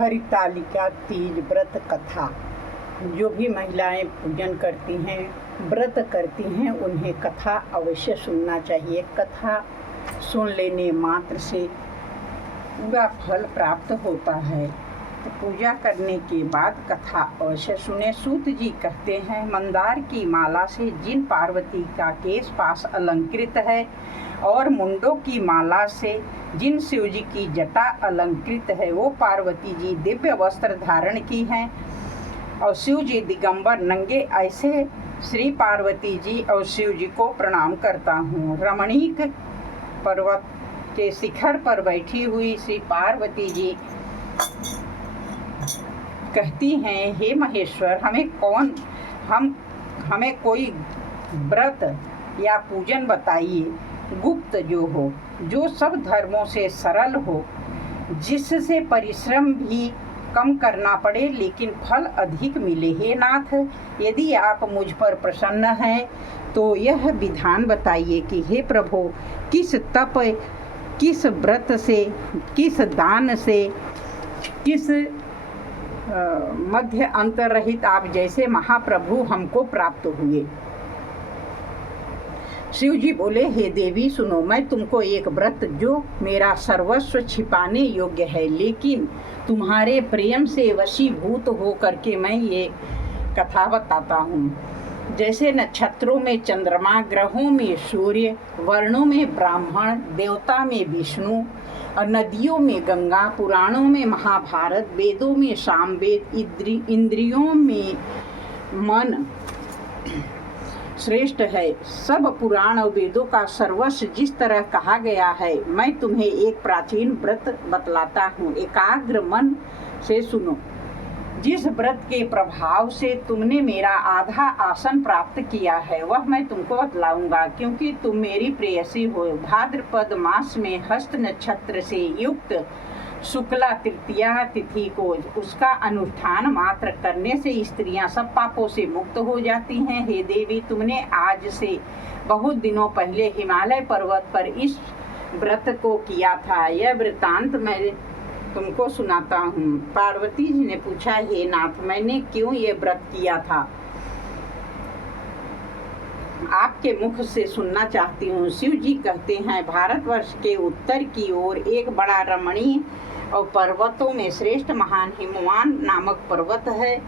हरितालिका तीज व्रत कथा। जो भी महिलाएं पूजन करती हैं, व्रत करती हैं, उन्हें कथा अवश्य सुनना चाहिए। कथा सुन लेने मात्र से पूरा फल प्राप्त होता है। तो पूजा करने के बाद कथा अवश्य सुने। सूत जी कहते हैं, मंदार की माला से जिन पार्वती का केश पास अलंकृत है और मुंडों की माला से जिन शिव जी की जटा अलंकृत है, वो पार्वती जी दिव्य वस्त्र धारण की हैं और शिव जी दिगंबर नंगे। ऐसे श्री पार्वती जी और शिव जी को प्रणाम करता हूँ। रमणीक पर्वत के शिखर पर बैठी हुई श्री पार्वती जी कहती हैं, हे महेश्वर, हमें कोई व्रत या पूजन बताइए, गुप्त जो हो, जो सब धर्मों से सरल हो, जिससे परिश्रम भी कम करना पड़े लेकिन फल अधिक मिले। हे नाथ, यदि आप मुझ पर प्रसन्न हैं तो यह विधान बताइए कि हे प्रभु, किस तप, किस व्रत से, किस दान से, किस मध्य अंतर रहित आप जैसे महाप्रभु हमको प्राप्त हुए। शिव जी बोले, हे देवी सुनो, मैं तुमको एक व्रत जो मेरा सर्वस्व छिपाने योग्य है, लेकिन तुम्हारे प्रेम से वशीभूत हो करके मैं ये कथा बताता हूँ। जैसे नक्षत्रों में चंद्रमा, ग्रहों में सूर्य, वर्णों में ब्राह्मण, देवता में विष्णु, और नदियों में गंगा, पुराणों में महाभारत, वेदों में सामवेद, इंद्रियों में मन श्रेष्ठ है। सब पुराण और वेदों का सर्वस्व जिस तरह कहा गया है, मैं तुम्हें एक प्राचीन व्रत बतलाता हूँ। एकाग्र मन से सुनो। जिस व्रत के प्रभाव से तुमने मेरा आधा आसन प्राप्त किया है, वह मैं तुमको बतलाऊंगा, क्योंकि तुम मेरी प्रेयसी हो। भाद्रपद मास में हस्त नक्षत्र से युक्त शुक्ला तृतीया तिथि को उसका अनुष्ठान मात्र करने से स्त्रियां सब पापों से मुक्त हो जाती हैं। हे देवी, तुमने आज से बहुत दिनों पहले हिमालय पर्वत पर इस व्रत को किया था। यह वृतांत मैं तुमको सुनाता हूँ। पार्वती जी ने पूछा, हे नाथ, मैंने क्यों ये व्रत किया था? आपके मुख से सुनना चाहती हूँ। शिव जी कहते हैं, भारतवर्ष के उत्तर की ओर एक बड़ा रमणीय और पर्वतों में श्रेष्ठ महान हिमवान नामक पर्वत है।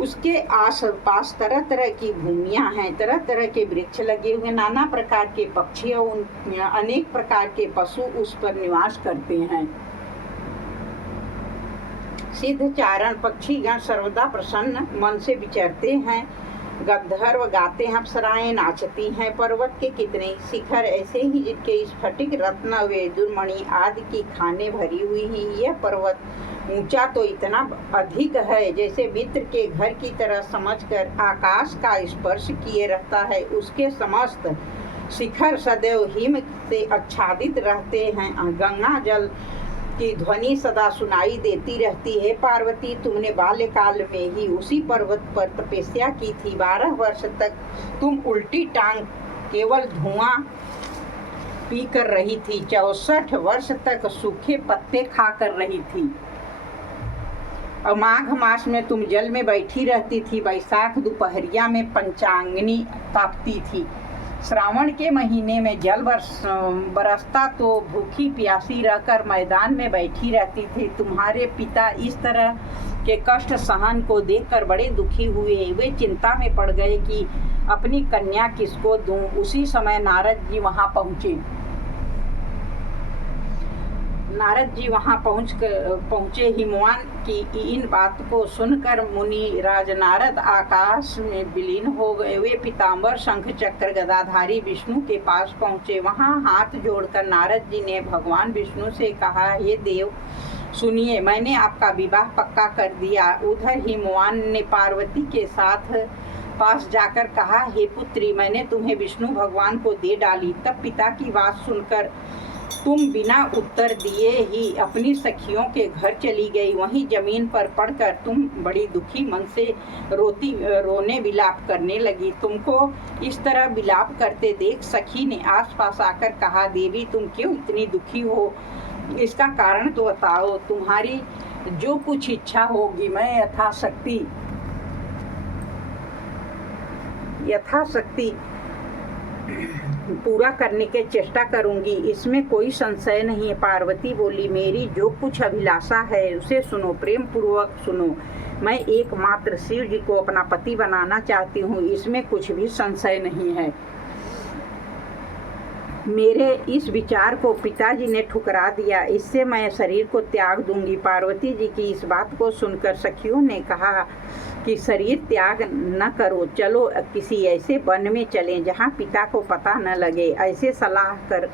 उसके आस पास तरह तरह की भूमियां हैं, तरह तरह के वृक्ष लगे हुए, नाना प्रकार के पक्षी और अनेक प्रकार के पशु उस पर निवास करते हैं। सिद्ध चारण पक्षीगण सर्वदा प्रसन्न मन से विचरते हैं। गंधर्व गाते हैं, अप्सराएं नाचती हैं। पर्वत के कितने शिखर ऐसे ही जिनके स्फटिक, रत्न, वैदुर्मणि आदि की खाने भरी हुई हैं। यह पर्वत ऊंचा तो इतना अधिक है जैसे मित्र के घर की तरह समझकर आकाश का स्पर्श किए रहता है। उसके समस्त शिखर सदैव हिम से आच्छादित रहते हैं। गंगा जल की ध्वनि सदा सुनाई देती रहती है। पार्वती, तुमने बाल्यकाल में ही उसी पर्वत पर तपस्या की थी। 12 वर्ष तक तुम उल्टी टांग केवल धुआं पी कर रही थी। 64 वर्ष तक सूखे पत्ते खा कर रही थी। और माघ मास में तुम जल में बैठी रहती थी। वैशाख दोपहरिया में पंचांगनी तापती थी। श्रावण के महीने में जल बरसता तो भूखी प्यासी रहकर मैदान में बैठी रहती थी। तुम्हारे पिता इस तरह के कष्ट सहन को देखकर बड़े दुखी हुए। वे चिंता में पड़ गए कि अपनी कन्या किसको दूं। उसी समय नारद जी वहां पहुंचे। हिमवान की इन बात को सुनकर मुनि राज नारद आकाश में विलीन हो गए। वे पीताम्बर, शंख चक्र, गदाधारी विष्णु के पास पहुंचे। वहां हाथ जोड़कर नारद जी ने भगवान विष्णु से कहा, हे देव सुनिए, मैंने आपका विवाह पक्का कर दिया। उधर हिमवान ने पार्वती के साथ पास जाकर कहा, हे पुत्री, मैंने तुम्हें विष्णु भगवान को दे डाली। तब पिता की बात सुनकर तुम बिना उत्तर दिए ही अपनी सखियों के घर चली गई। वहीं जमीन पर पड़कर तुम बड़ी दुखी मन से रोने विलाप करने लगी। तुमको इस तरह विलाप करते देख सखी ने आसपास आकर कहा, देवी, तुम क्यों इतनी दुखी हो? इसका कारण तो बताओ। तुम्हारी जो कुछ इच्छा होगी मैं यथाशक्ति पूरा करने की चेष्टा करूंगी, इसमें कोई संशय नहीं है। पार्वती बोली, मेरी जो कुछ अभिलाषा है उसे सुनो, प्रेम पूर्वक सुनो। मैं एकमात्र शिव जी को अपना पति बनाना चाहती हूँ, इसमें कुछ भी संशय नहीं है। मेरे इस विचार को पिताजी ने ठुकरा दिया, इससे मैं शरीर को त्याग दूंगी। पार्वती जी की इस बात को सुनकर सखियों ने कहा कि शरीर त्याग न करो, चलो किसी ऐसे वन में चलें जहाँ पिता को पता न लगे। ऐसे सलाह कर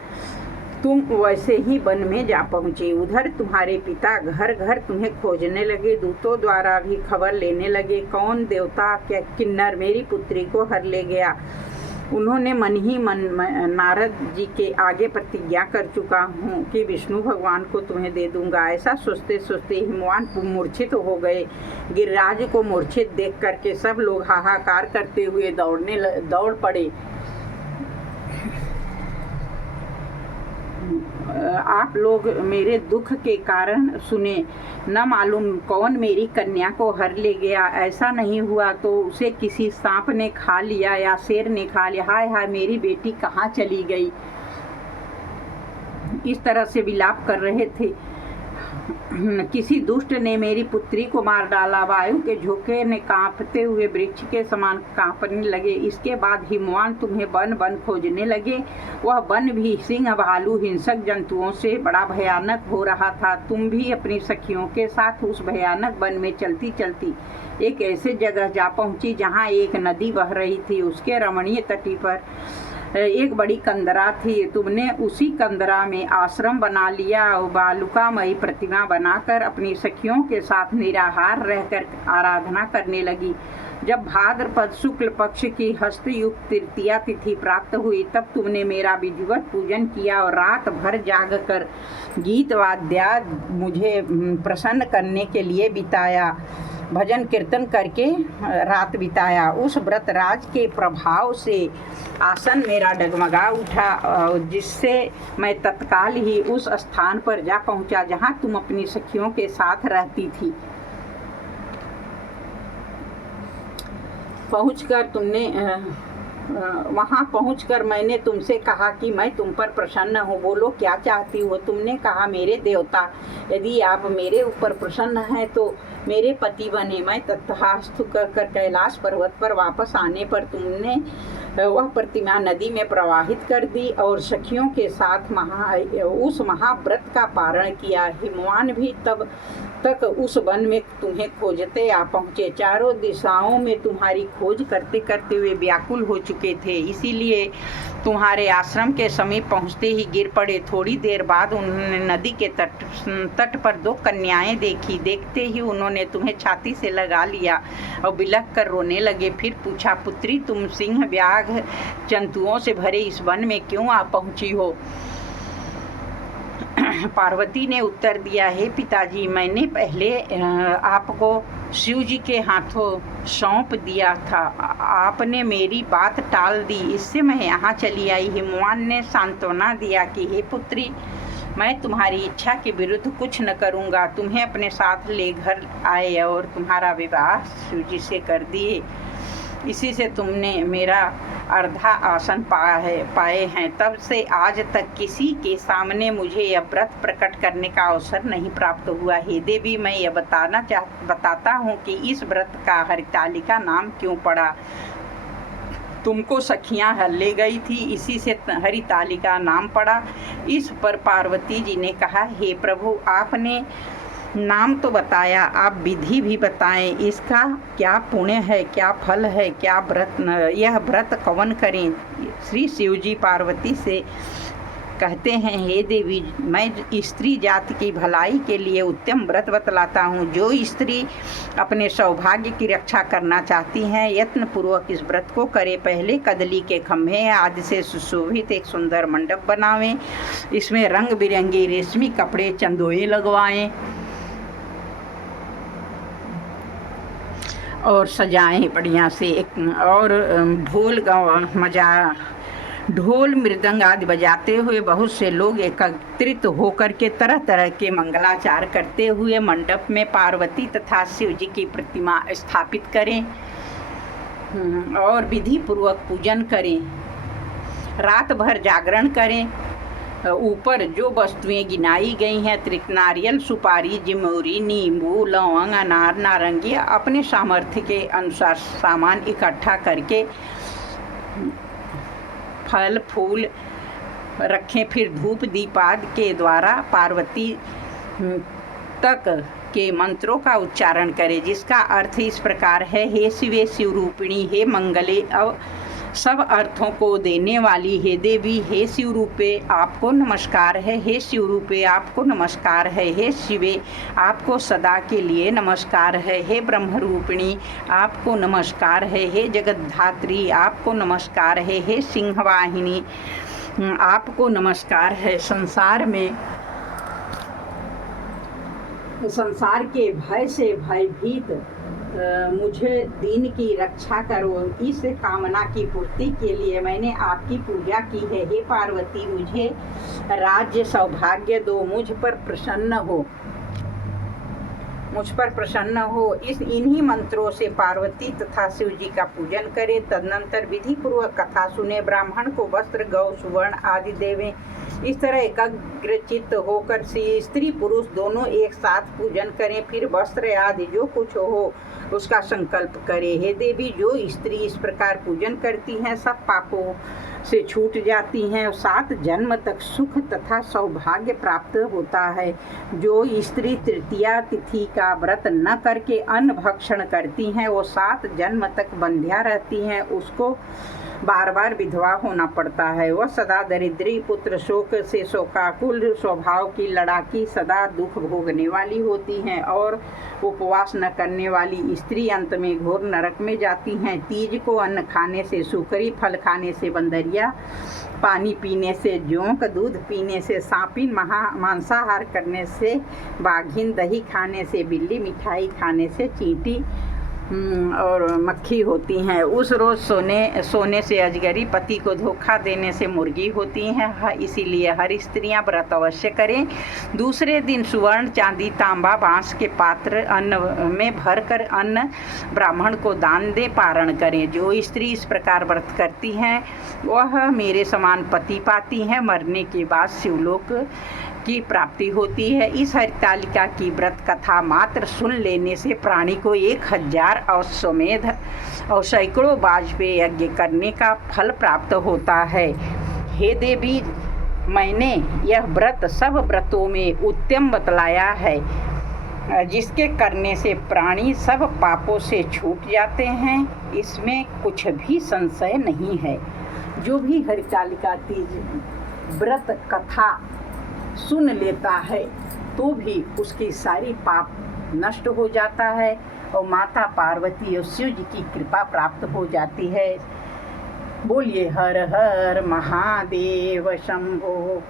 तुम वैसे ही वन में जा पहुँचे। उधर तुम्हारे पिता घर घर तुम्हें खोजने लगे, दूतों द्वारा भी खबर लेने लगे, कौन देवता क्या किन्नर मेरी पुत्री को हर ले गया। उन्होंने मन ही मन नारद जी के आगे प्रतिज्ञा कर चुका हूँ कि विष्णु भगवान को तुम्हें दे दूंगा। ऐसा सोचते सोचते हिमवान मूर्छित हो गए। गिरिराज को मूर्छित देख करके सब लोग हाहाकार करते हुए दौड़ पड़े। आप लोग मेरे दुख के कारण सुने, न मालूम कौन मेरी कन्या को हर ले गया। ऐसा नहीं हुआ तो उसे किसी सांप ने खा लिया या शेर ने खा लिया। हाय हाय, मेरी बेटी कहाँ चली गई। इस तरह से विलाप कर रहे थे। किसी दुष्ट ने मेरी पुत्री को मार डाला। वायु के झोंके ने कांपते हुए वृक्ष के समान कांपने लगे। इसके बाद हिमवान तुम्हें वन वन खोजने लगे। वह वन भी सिंह, भालू, हिंसक जंतुओं से बड़ा भयानक हो रहा था। तुम भी अपनी सखियों के साथ उस भयानक वन में चलती चलती एक ऐसे जगह जा पहुंची जहां एक नदी बह रही थी। उसके रमणीय तटी पर एक बड़ी कंदरा थी। तुमने उसी कंदरा में आश्रम बना लिया और बालुकामयी प्रतिमा बनाकर अपनी सखियों के साथ निराहार रहकर आराधना करने लगी। जब भाद्रपद शुक्ल पक्ष की हस्तयुक्त तृतीया तिथि प्राप्त हुई तब तुमने मेरा विधिवत पूजन किया और रात भर जाग कर गीत वाद्या मुझे प्रसन्न करने के लिए बिताया, भजन कीर्तन करके रात बिताया। उस व्रत राज के प्रभाव से आसन मेरा डगमगा उठा, जिससे मैं तत्काल ही उस स्थान पर जा पहुंचा जहां तुम अपनी सखियों के साथ रहती थी। वहां पहुंचकर मैंने तुमसे कहा कि मैं तुम पर प्रसन्न हूँ, बोलो क्या चाहती हो। तुमने कहा, मेरे देवता, यदि आप मेरे ऊपर प्रसन्न हैं तो मेरे पति बने। मैं तथास्तु कर कैलाश पर्वत पर वापस आने पर तुमने वह प्रतिमा नदी में प्रवाहित कर दी और सखियों के साथ उस महाव्रत का पारण किया। हिमवान भी तब तक उस वन में तुम्हें खोजते आ पहुँचे। चारों दिशाओं में तुम्हारी खोज करते करते वे व्याकुल हो चुके थे, इसीलिए तुम्हारे आश्रम के समीप पहुँचते ही गिर पड़े। थोड़ी देर बाद उन्होंने नदी के तट पर दो कन्याएं देखी। देखते ही उन्होंने तुम्हें छाती से लगा लिया और बिलख कर रोने लगे। फिर पूछा, पुत्री, तुम सिंह, व्याघ्र, जंतुओं से भरे इस वन में क्यों आ पहुँची हो। पार्वती ने उत्तर दिया, हे पिताजी, मैंने पहले आपको शिव जी के हाथों सौंप दिया था। आपने मेरी बात टाल दी, इससे मैं यहाँ चली आई। हिमवान ने सांत्वना दिया कि हे पुत्री, मैं तुम्हारी इच्छा के विरुद्ध कुछ न करूँगा। तुम्हें अपने साथ ले घर आए और तुम्हारा विवाह शिव जी से कर दिए। इसी से तुमने मेरा अर्धा आसन पाए हैं। तब से आज तक किसी के सामने मुझे यह व्रत प्रकट करने का अवसर नहीं प्राप्त हुआ। हे देवी, मैं यह बताता हूँ कि इस व्रत का हरितालिका नाम क्यों पड़ा। तुमको सखियां हर ले गई थी, इसी से हरितालिका नाम पड़ा। इस पर पार्वती जी ने कहा, हे प्रभु, आपने नाम तो बताया, आप विधि भी बताएं। इसका क्या पुण्य है, क्या फल है, क्या व्रत, यह व्रत कौन करें। श्री शिव जी पार्वती से कहते हैं, हे देवी, मैं स्त्री जाति की भलाई के लिए उत्तम व्रत बतलाता हूँ। जो स्त्री अपने सौभाग्य की रक्षा करना चाहती हैं, यत्न पूर्वक इस व्रत को करे। पहले कदली के खम्भे आदि से सुशोभित एक सुंदर मंडप बनावें। इसमें रंग बिरंगे रेशमी कपड़े, चंदोए लगवाएं और सजाएं बढ़िया से। और ढोल ढोल मृदंग आदि बजाते हुए बहुत से लोग एकत्रित होकर के तरह तरह के मंगलाचार करते हुए मंडप में पार्वती तथा शिव जी की प्रतिमा स्थापित करें और विधि पूर्वक पूजन करें। रात भर जागरण करें। ऊपर जो वस्तुएं गिनाई गई हैं अतिरिक्त नारियल, सुपारी, जिमोरी, नींबू, लौंग, अनार, नारंगी अपने सामर्थ्य के अनुसार सामान इकट्ठा करके फल फूल रखें। फिर धूप दीप आदि के द्वारा पार्वती तक के मंत्रों का उच्चारण करें, जिसका अर्थ इस प्रकार है: हे शिवे शिवरूपिणी, हे मंगले सब अर्थों को देने वाली, हे देवी, हे शिव रूपे आपको नमस्कार है, हे शिव रूपे आपको नमस्कार है, हे शिवे आपको सदा के लिए नमस्कार है, हे ब्रह्म रूपिणी आपको नमस्कार है, हे जगद्धात्री आपको नमस्कार है, हे सिंहवाहिनी आपको नमस्कार है। संसार के भय से भयभीत मुझे दीन की रक्षा करो। इस कामना की पूर्ति के लिए मैंने आपकी पूजा की है। हे पार्वती, मुझे राज्य सौभाग्य दो, मुझ पर प्रसन्न हो। इन्हीं मंत्रों से पार्वती तथा शिव जी का पूजन करें। तदनंतर विधि पूर्वक कथा सुने। ब्राह्मण को वस्त्र, गौ, सुवर्ण आदि देवें। इस तरह एकाग्रचित्त होकर स्त्री पुरुष दोनों एक साथ पूजन करें। फिर वस्त्र आदि जो कुछ हो उसका संकल्प करें। हे देवी, जो स्त्री इस प्रकार पूजन करती हैं सब पापों से छूट जाती हैं और 7 जन्म तक सुख तथा सौभाग्य प्राप्त होता है। जो स्त्री तृतीया तिथि का व्रत न करके अन्न भक्षण करती हैं वो 7 जन्म तक बंध्या रहती हैं, उसको बार बार विधवा होना पड़ता है। वह सदा दरिद्री, पुत्र शोक से शोकाकुल, स्वभाव की लड़ाकी, सदा दुख भोगने वाली होती हैं और उपवास न करने वाली स्त्री अंत में घोर नरक में जाती हैं। तीज को अन्न खाने से सुकरी, फल खाने से बंदरिया, पानी पीने से जोंक, दूध पीने से सांपिन, मांसाहार करने से बाघिन, दही खाने से बिल्ली, मिठाई खाने से चींटी और मक्खी होती हैं। उस रोज़ सोने से अजगरी, पति को धोखा देने से मुर्गी होती हैं। इसीलिए हर स्त्रियां व्रत अवश्य करें। दूसरे दिन सुवर्ण, चांदी, तांबा, बांस के पात्र अन्न में भरकर अन्न ब्राह्मण को दान दे पारण करें। जो स्त्री इस प्रकार व्रत करती हैं वह मेरे समान पति पाती हैं। मरने के बाद शिवलोक की प्राप्ति होती है। इस हरितालिका की व्रत कथा मात्र सुन लेने से प्राणी को 1000 अश्वमेध और सैकड़ों वाजपेय यज्ञ करने का फल प्राप्त होता है। हे देवी, मैंने यह व्रत सब व्रतों में उत्तम बतलाया है, जिसके करने से प्राणी सब पापों से छूट जाते हैं। इसमें कुछ भी संशय नहीं है। जो भी हरितालिका तीज व्रत कथा सुन लेता है तो भी उसकी सारी पाप नष्ट हो जाता है और माता पार्वती और शिव जी की कृपा प्राप्त हो जाती है। बोलिए हर हर महादेव शंभो।